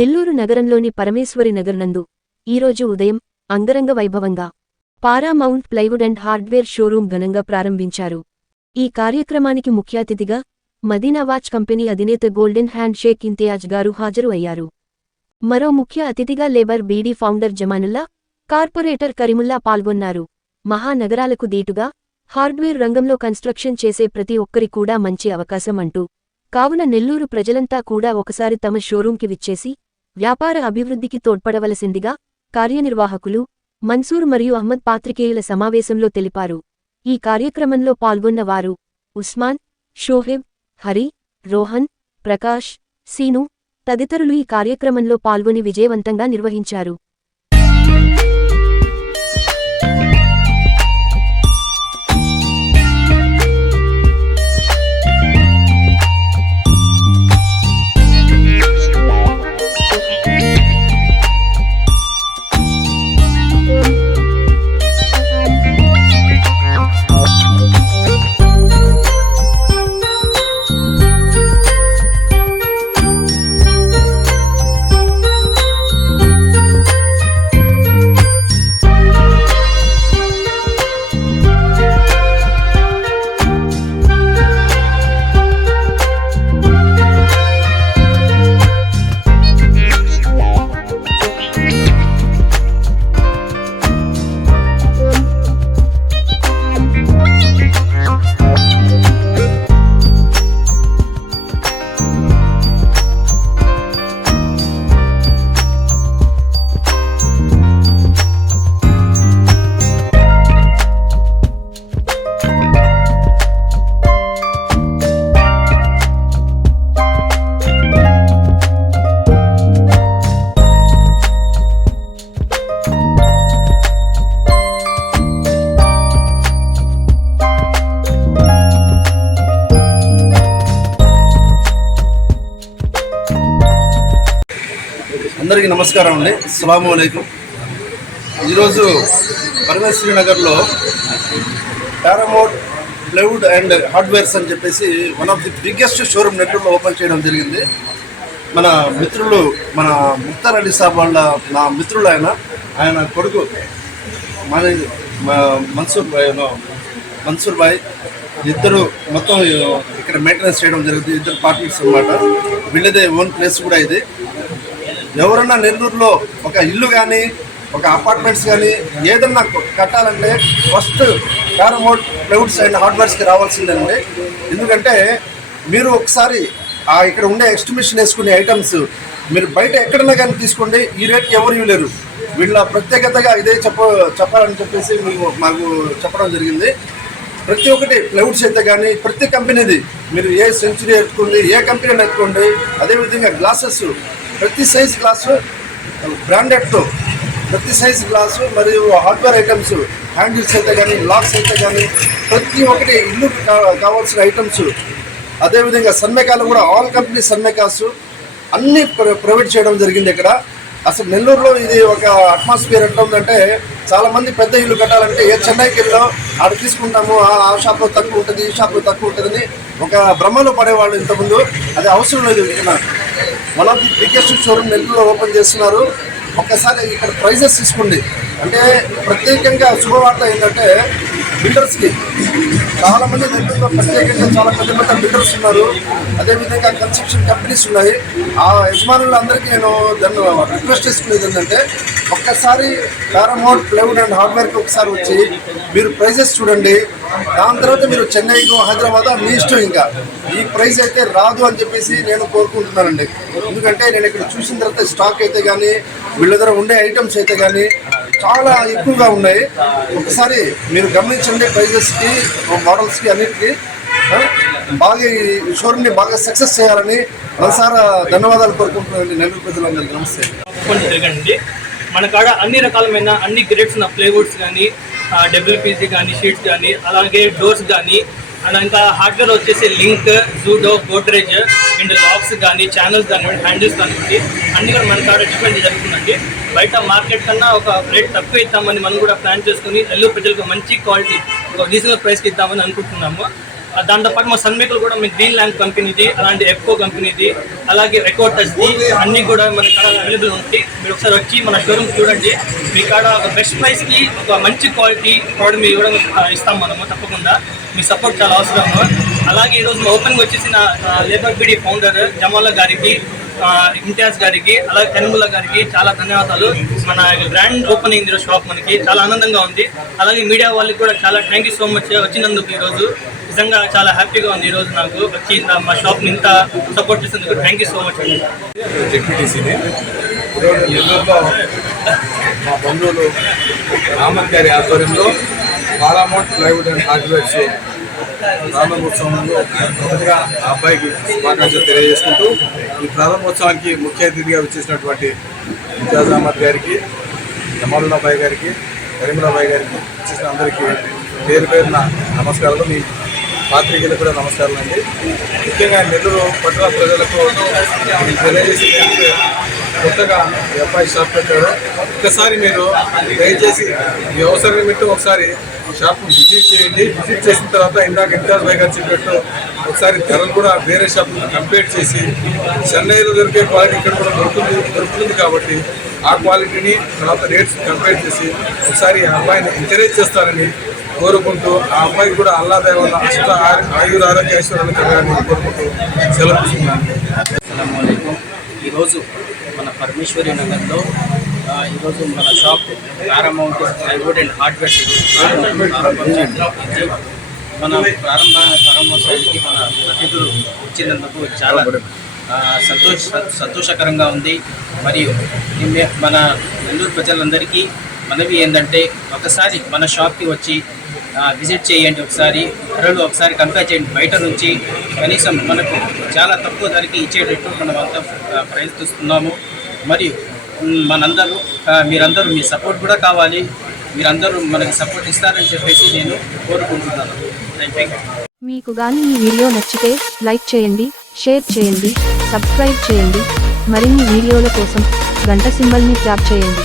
నెల్లూరు నగరంలోని పరమేశ్వరి నగర్ నందు ఈరోజు ఉదయం అంగరంగ వైభవంగా Paramount plywood and hardware showroom ఘనంగా ప్రారంభించారు. ఈ కార్యక్రమానికి ముఖ్య అతిథిగా మదీనా వాచ్ కంపెనీ అధినేత గోల్డెన్ హ్యాండ్ షేక్ ఇంతియాజ్ గారు హాజరు అయ్యారు. మరో ముఖ్య అతిథిగా labour beedi founder Zamanullah corporator Karimullah పాల్గొన్నారు. మహానగరాలకు దీటుగా హార్డ్వేర్ రంగంలో కన్స్ట్రక్షన్ చేసే ప్రతి ఒక్కరి కూడా మంచి అవకాశం అంటూ కావున నెల్లూరు ప్రజలంతా కూడా ఒకసారి తమ షోరూంకి విచ్చేసి వ్యాపార అభివృద్ధికి తోడ్పడవలసిందిగా కార్యనిర్వాహకులు మన్సూర్ మరియు అహ్మద్ పాత్రికేయుల సమావేశంలో తెలిపారు. ఈ కార్యక్రమంలో పాల్గొన్న వారు ఉస్మాన్ షోహెబ్ హరి రోహన్ ప్రకాష్ సీను తదితరులు ఈ కార్యక్రమంలో పాల్గొని విజయవంతంగా నిర్వహించారు. అందరికీ నమస్కారం అండి. అస్సలం అలైకుం. ఈరోజు పరమేశ్వరి నగర్లో పారామోట్ ప్లైవుడ్ అండ్ హార్డ్వేర్స్ అని చెప్పేసి one of the biggest showroom నెట్వర్క్లో ఓపెన్ చేయడం జరిగింది. మన మిత్రులు మన ముక్తార్ అలీ సాబ్ వాళ్ళ నా మిత్రులు ఆయన ఆయన కొడుకు మన మన్సూర్ భాయ్ మన్సూర్ భాయ్ ఇద్దరు మొత్తం ఇక్కడ మెయింటెనెన్స్ చేయడం జరుగుతుంది. ఇద్దరు పార్ట్నర్స్ అన్నమాట. వీళ్ళదే ఓన్ ప్లేస్ కూడా ఇది. ఎవరన్నా నెల్లూరులో ఒక ఇల్లు కానీ ఒక అపార్ట్మెంట్స్ కానీ ఏదన్నా కట్టాలంటే ఫస్ట్ ప్యారమోట్ ప్లైవుడ్స్ అండ్ హార్డ్వేర్స్కి రావాల్సిందేనండి. ఎందుకంటే మీరు ఒకసారి ఆ ఇక్కడ ఉండే ఎస్టిమేషన్ వేసుకునే ఐటమ్స్ మీరు బయట ఎక్కడన్నా కానీ తీసుకోండి ఈ రేట్కి ఎవరు ఇవ్వలేరు. వీళ్ళ ప్రత్యేకతగా ఇదే చెప్ప చెప్పాలని చెప్పేసి మేము మాకు చెప్పడం జరిగింది. ప్రతి ఒక్కటి ప్లైవుడ్స్ అయితే కానీ ప్రతి కంపెనీది మీరు ఏ సెంచురీ ఎత్తుకోండి ఏ కంపెనీ ఎత్తుకోండి అదేవిధంగా గ్లాసెస్ ప్రతి సైజ్ గ్లాసు బ్రాండెడ్తో ప్రతి సైజ్ గ్లాసు మరియు హార్డ్వేర్ ఐటమ్స్ హ్యాండిల్స్ అయితే కానీ లాక్స్ అయితే కానీ ప్రతి ఒక్కటి ఇల్లు కా- కావాల్సిన ఐటమ్స్ అదేవిధంగా సన్మెకాలు కూడా ఆల్ కంపెనీ సన్మెకాస్ అన్నీ ప్రొవైడ్ చేయడం జరిగింది ఇక్కడ. అసలు నెల్లూరులో ఇది ఒక అట్మాస్ఫియర్ ఎట్లా ఉందంటే చాలా మంది పెద్ద ఇల్లు కట్టాలంటే ఏ చెన్నైకి వెళ్ళో ఆడ తీసుకుంటాము ఆ షాప్లో తక్కువ ఉంటుంది ఈ షాప్లో తక్కువ ఉంటుందని ఒక భ్రమలో పడేవాళ్ళు ఇంతకుముందు. అది అవసరం లేదు ఇక్కడ one of the biggest showroom నెల్లూరులో ఓపెన్ చేస్తున్నారు. ఒక్కసారి ఇక్కడ ప్రైజెస్ తీసుకోండి. అంటే ప్రత్యేకంగా శుభవార్త ఏంటంటే బిల్డర్స్కి చాలామంది దగ్గరలో ప్రత్యేకంగా చాలా పెద్ద పెద్ద బిల్డర్స్ ఉన్నారు. అదేవిధంగా కన్స్ట్రక్షన్ కంపెనీస్ ఉన్నాయి. ఆ యజమానులందరికీ నేను దాన్ని రిక్వెస్ట్ చేసుకునేది ఏంటంటే ఒక్కసారి పారామౌంట్ ప్లైవుడ్ అండ్ హార్డ్వేర్కి ఒకసారి వచ్చి మీరు ప్రైజెస్ చూడండి. దాని తర్వాత మీరు చెన్నైకు హైదరాబాద్ మీ ఇష్టం ఇంకా. ఈ ప్రైస్ అయితే రాదు అని చెప్పేసి నేను కోరుకుంటున్నానండి. ఎందుకంటే నేను ఇక్కడ చూసిన తర్వాత స్టాక్ అయితే కానీ వీళ్ళ దగ్గర ఉండే ఐటమ్స్ అయితే కానీ చాలా ఎక్కువగా ఉన్నాయి. ఒకసారి మీరు గమనించండి ప్రైజెస్కి మోడల్స్కి అన్నిటికీ. బాగా ఈ షోరూమ్ని బాగా సక్సెస్ చేయాలని మనసారా ధన్యవాదాలు కోరుకుంటున్నానండి నెల్లూరు ప్రజలందరికీ నమస్తే. తిరగండి. మన కాడ అన్ని రకాలమైన అన్ని గ్రేడ్స్ ఉన్న ప్లేవుడ్స్ కానీ డబ్ల్యూపీసీ కానీ షీట్స్ కానీ అలాగే డోర్స్ కానీ అండ్ ఇంకా హార్డ్వేర్ వచ్చేసి link judo Godrej and locks కానీ ఛానల్స్ కానివ్వండి హ్యాండిల్స్ కానివ్వండి అన్ని కూడా మన కాడ ఎక్స్పెండ్ జరుగుతుందండి బయట మార్కెట్ కన్నా ఒక రేట్ తక్కువ ఇద్దామని మనం కూడా ప్లాన్ చేసుకుని నెల్లూరు ప్రజలకు మంచి క్వాలిటీ ఒక రీజనబుల్ ప్రైస్కి ఇద్దామని అనుకుంటున్నాము. దాంతోపాటు మా సన్మేకులు కూడా మీ గ్రీన్ ల్యాండ్ కంపెనీది అలాంటి ఎక్కో కంపెనీది అలాగే ఎకో టచ్ది అన్నీ కూడా మన కాడ అవైలబుల్ ఉంటాయి. మీరు ఒకసారి వచ్చి మన షోరూమ్ చూడండి. మీ కాడ ఒక బెస్ట్ ప్రైస్కి ఒక మంచి క్వాలిటీ ప్రోడక్ట్ మీరు కూడా ఇస్తాం మనము తప్పకుండా. మీ సపోర్ట్ చాలా అవసరము. అలాగే ఈరోజు మా ఓపెన్గా వచ్చేసిన లేబర్ పీడీ ఫౌండర్ జమాల గారికి ఇంతియాజ్ గారికి అలాగే కనుమల గారికి చాలా ధన్యవాదాలు. మన బ్రాండ్ ఓపెన్ అయింది ఈరోజు షాప్ మనకి చాలా ఆనందంగా ఉంది. అలాగే మీడియా వాళ్ళకి కూడా చాలా థ్యాంక్ యూ సో మచ్ వచ్చినందుకు ఈరోజు. నిజంగా చాలా హ్యాపీగా ఉంది ఈరోజు నాకు వచ్చి మా షాప్ని ఇంత సపోర్ట్ చేసినందుకు థ్యాంక్ యూ సో మచ్ అండి మా బంధువులు రామన్ గారి ఆధ్వర్యంలో పారామౌంట్ ప్లైవుడ్ అండ్ హార్డ్వేర్స్ ప్రారంభోత్సవంలో మొదటగా ఆ అబ్బాయికి శుభాకాంక్షలు తెలియజేసుకుంటూ ఈ ప్రారంభోత్సవానికి ముఖ్య అతిథిగా వచ్చేసినటువంటి ఇంజాజ్ అహ్మద్ గారికి జమాలుల్లాబాయ్ గారికి కరీముల్లాబాయ్ గారికి వచ్చేసిన అందరికీ పేరు పేరున నమస్కారాలు. మీ పాత్రికేయులకు కూడా నమస్కారం అండి. ముఖ్యంగా నెల్లూరు పట్టణ ప్రజలకు నేను తెలియజేసింది కొత్తగా ఈ అబ్బాయి షాప్ పెట్టాడు. ఒక్కసారి మీరు దయచేసి మీ అవసరం నిమిత్తం ఒకసారి షాప్ను విజిట్ చేయండి. విజిట్ చేసిన తర్వాత ఇందాక ఇంటాజ్ బై గారు చెప్పినట్టు ఒకసారి ధరలు కూడా వేరే షాప్ కంపేర్ చేసి చెన్నైలో దొరికే క్వాలిటీ ఇక్కడ కూడా దొరుకుతుంది దొరుకుతుంది కాబట్టి ఆ క్వాలిటీని తర్వాత రేట్స్ కంపేర్ చేసి ఒకసారి ఆ అబ్బాయిని ఎంకరేజ్ చేస్తారని కోరుకుంటూ ఆ అమ్మాయికి కూడా అల్లాదే వల్ల అష్ట ఆయుర ఆరోగ్య ఐశ్వర్యాలు కలగాలని కోరుకుంటూ సెలవు తీసుకున్నాను ఈరోజు మన పరమేశ్వరి నగర్లో ఈరోజు మన షాప్ ప్రారంభం ప్లైవుడ్ అండ్ హార్డ్వేర్ ప్రారంభం మన ప్రారంభ ప్రారంభోత్సవానికి మన అతిథులు వచ్చినందుకు చాలా సంతోష సంతోషకరంగా ఉంది. మరియు మన నెల్లూరు ప్రజలందరికీ మనవి ఏంటంటే ఒకసారి మన షాప్కి వచ్చి విజిట్ చేయండి ఒకసారి. ధరలు ఒకసారి కంపేర్ చేయండి. బయట నుంచి కనీసం మనకు చాలా తక్కువ ధరకి ఇచ్చేటట్టు మనం అంతా ప్రయత్నిస్తున్నాము. మరియు మనందరూ మీరందరూ మీ సపోర్ట్ కూడా కావాలి. మీరందరూ మనకి సపోర్ట్ ఇస్తారని చెప్పేసి నేను కోరుకుంటున్నాను. మీకు కానీ ఈ వీడియో నచ్చితే లైక్ చేయండి షేర్ చేయండి సబ్స్క్రైబ్ చేయండి. మరిన్ని వీడియోల కోసం గంట సింబల్ని ట్యాప్ చేయండి.